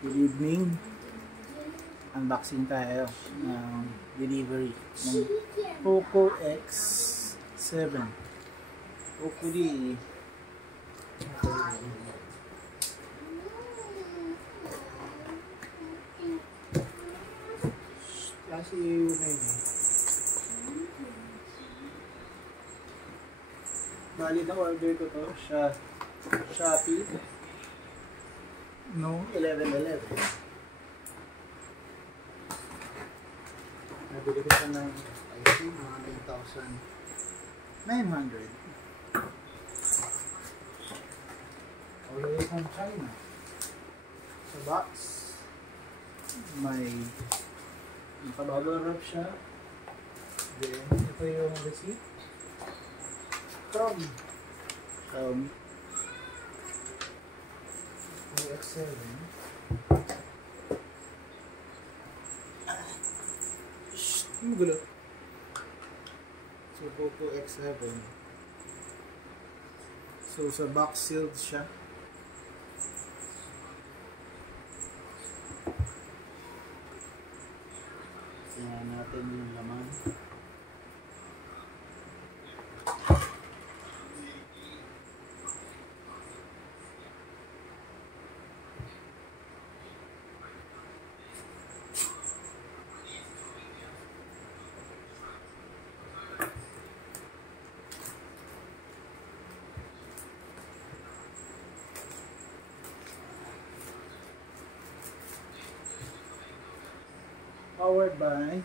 Good evening. Unboxing tayo ng delivery ng Poco X7. Hopefully kasi bali na order ko to sa Shopee no 11/11. Nabili ko siya ng I think mga 9,900 all the way from China. Sa box may nakabubble wrap siya, then ito yung receipt from X7. Ang gulo. So Poco X7. So sa box sealed siya. Tingnan natin yung laman. Powered by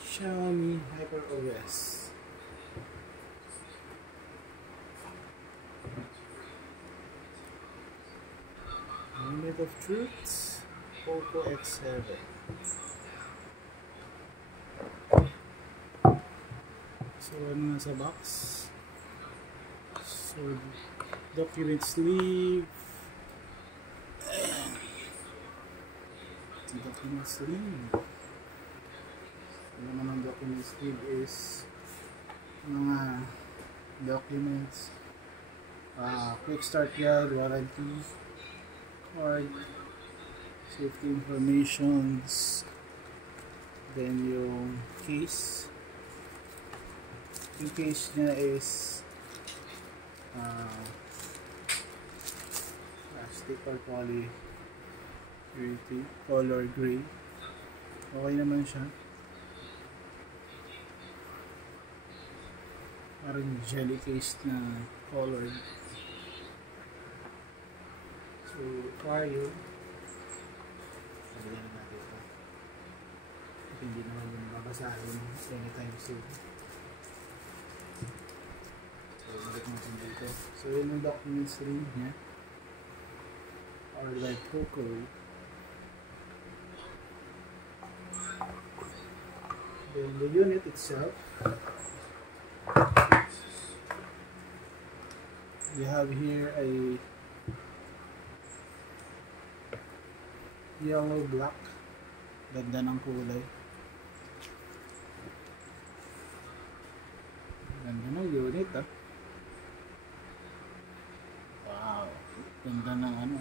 Xiaomi HyperOS. Moment of truth, Poco X7. So ano na sa box? So document sleeve. Document sleeve. Ano naman ang document sleeve is mga documents, quick start guide, warranty, card, safety informations, then yung case. Yung case niya is plastic or poly color gray. Okay naman siya. Parang jelly case na colored. So, aquarium. Pagyan natin ito. At hindi naman yung babasahin anytime soon. So, balik natin dito. So, yun yung documents rin niya. Or like Poco. Then the unit itself, you have here a yellow black, ganda ng kulay, ganda ng unit wow, ganda ng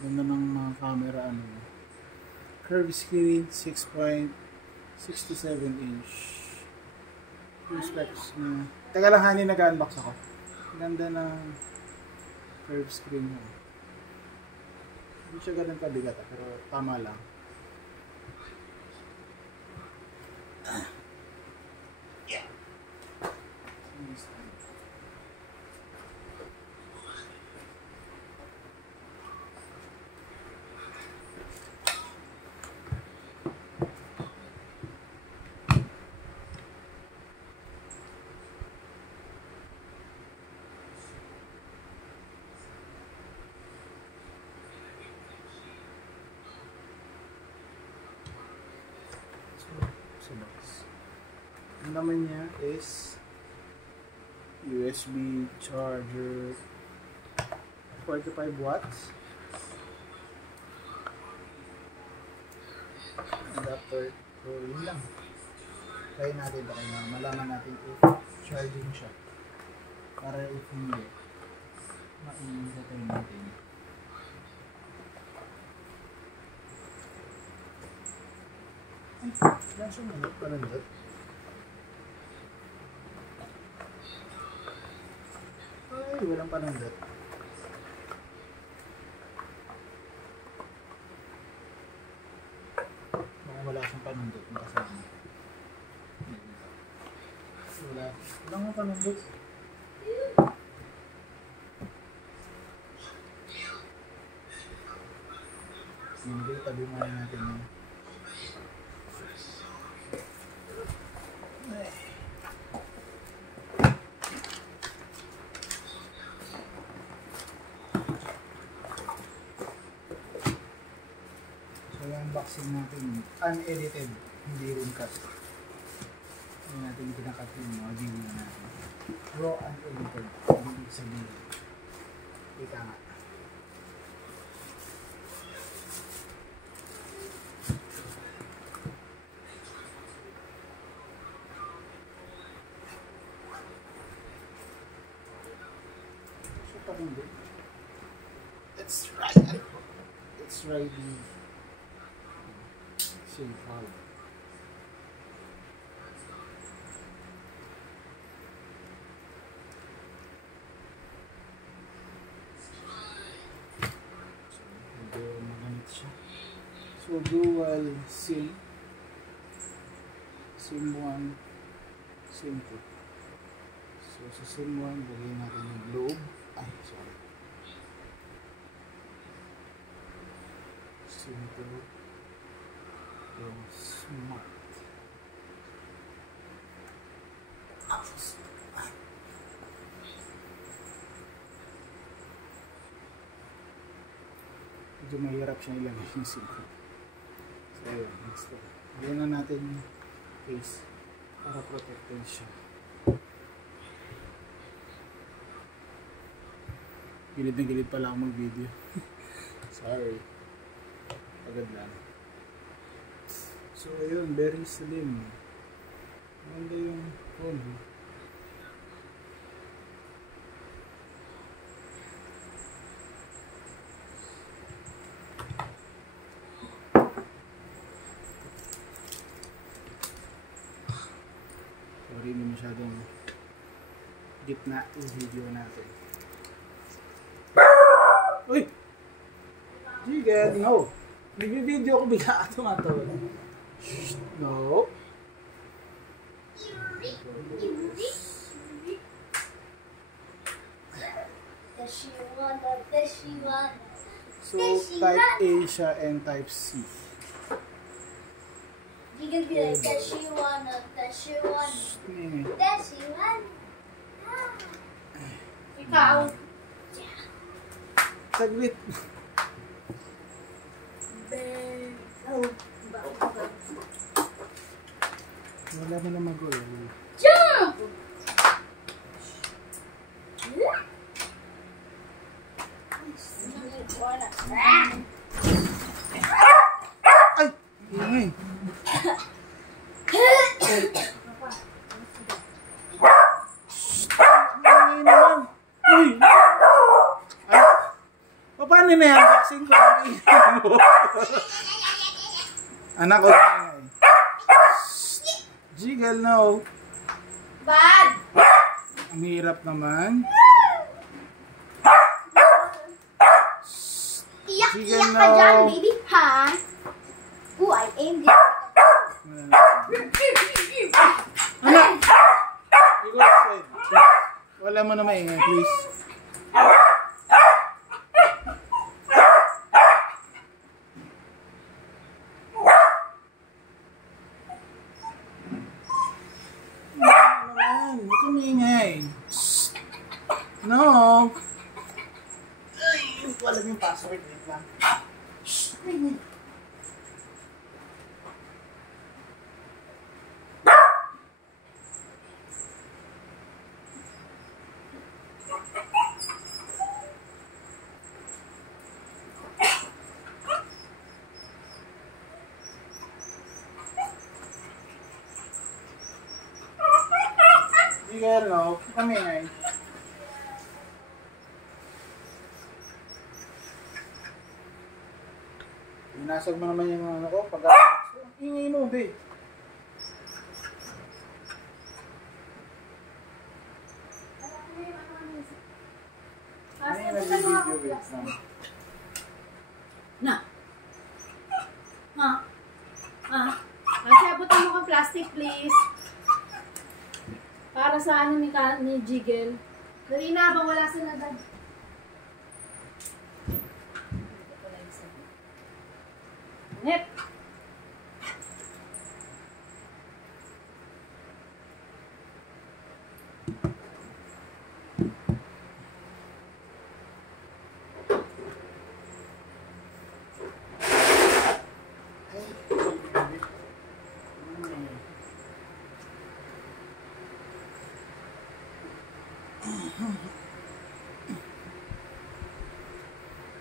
ganda ng mga camera curved screen, 6.67 inch. Yung specs niya. Teka lang honey, nag-unbox ako. Ganda ng curved screen niya. Hindi siya ganun kabigat pero tama lang. Ang naman niya is USB charger, 45 watts, adapter. So yun lang. Try natin ito kaya malaman natin if charging siya, para if hindi maingatay natin. Wala siyang manok panundot. Ay, walang panundot. Baka wala siyang panundot na kasama. Wala. Wala nga panundot. Hindi, tabi muna natin yun. So yung unboxing natin, unedited, hindi rin cut. Hindi natin pinakat yung mga video natin. Raw unedited, hindi sabihin. Kita nga. Let's try it. Let's try the same color. So dual SIM. SIM 1, SIM 2. So sa SIM 1, lagay natin yung globe. Ay, sorry. SIM 2, yung smart. Medyo mahirap siya ilagay yung SIM 2. So ayun, next one. Lagyan na natin yung case para protected siya. Gilid na gilid pala ako mag-video. Sorry. Agad lang. So ayun, very slim. Maganda yung phone. Sorry, hindi masyadong gitna yung video natin. Uy! Jigad, no! Nag-video ko bigla ka tumatawag. No! So, type A siya and type C. Jigad be like, Tashiwana. Ikaw. Saglit. Wala mo na mag-ulo. Jump! Ay! Ingay! Ingay naman! Uy! Ay! Paano na yung unboxing ko? Anak ko na ingay. Jiggle, no. Bad! Ang hirap naman. Iyak-iyak ka dyan, baby, ha? Ooh, I aimed it. Anak! You go outside. Wala mo na maingay, please. Huwag ka maingay. No. Ay, hindi ko alam yung password. Wait lang. Sige, no. Kami ngay. Binasag mo naman yung ano ko, pag-aapos ko. Ingay mo, be. Ay, nag-video, wait lang. Na. Ha? Ha? Kasi abutan mo kang plastic, please. Para sa ano ni Jiggle. Dali na, bang wala sila dad. Net.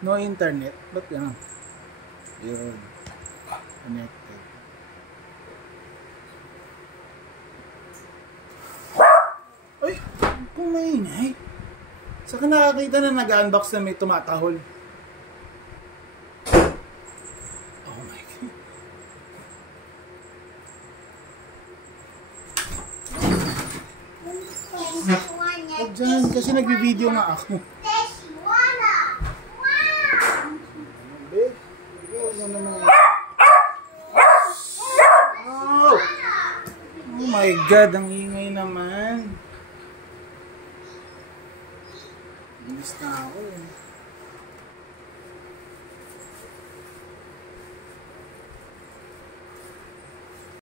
No internet? Ba't gano'n? Yun. Connected. Ay! Kung maingay. Saka nakakita na nag-unbox na may tumatahol. Oh my God. Huwag dyan, kasi nag-video nga ako. Oh my God, ang ingay naman. Bilis na ako eh.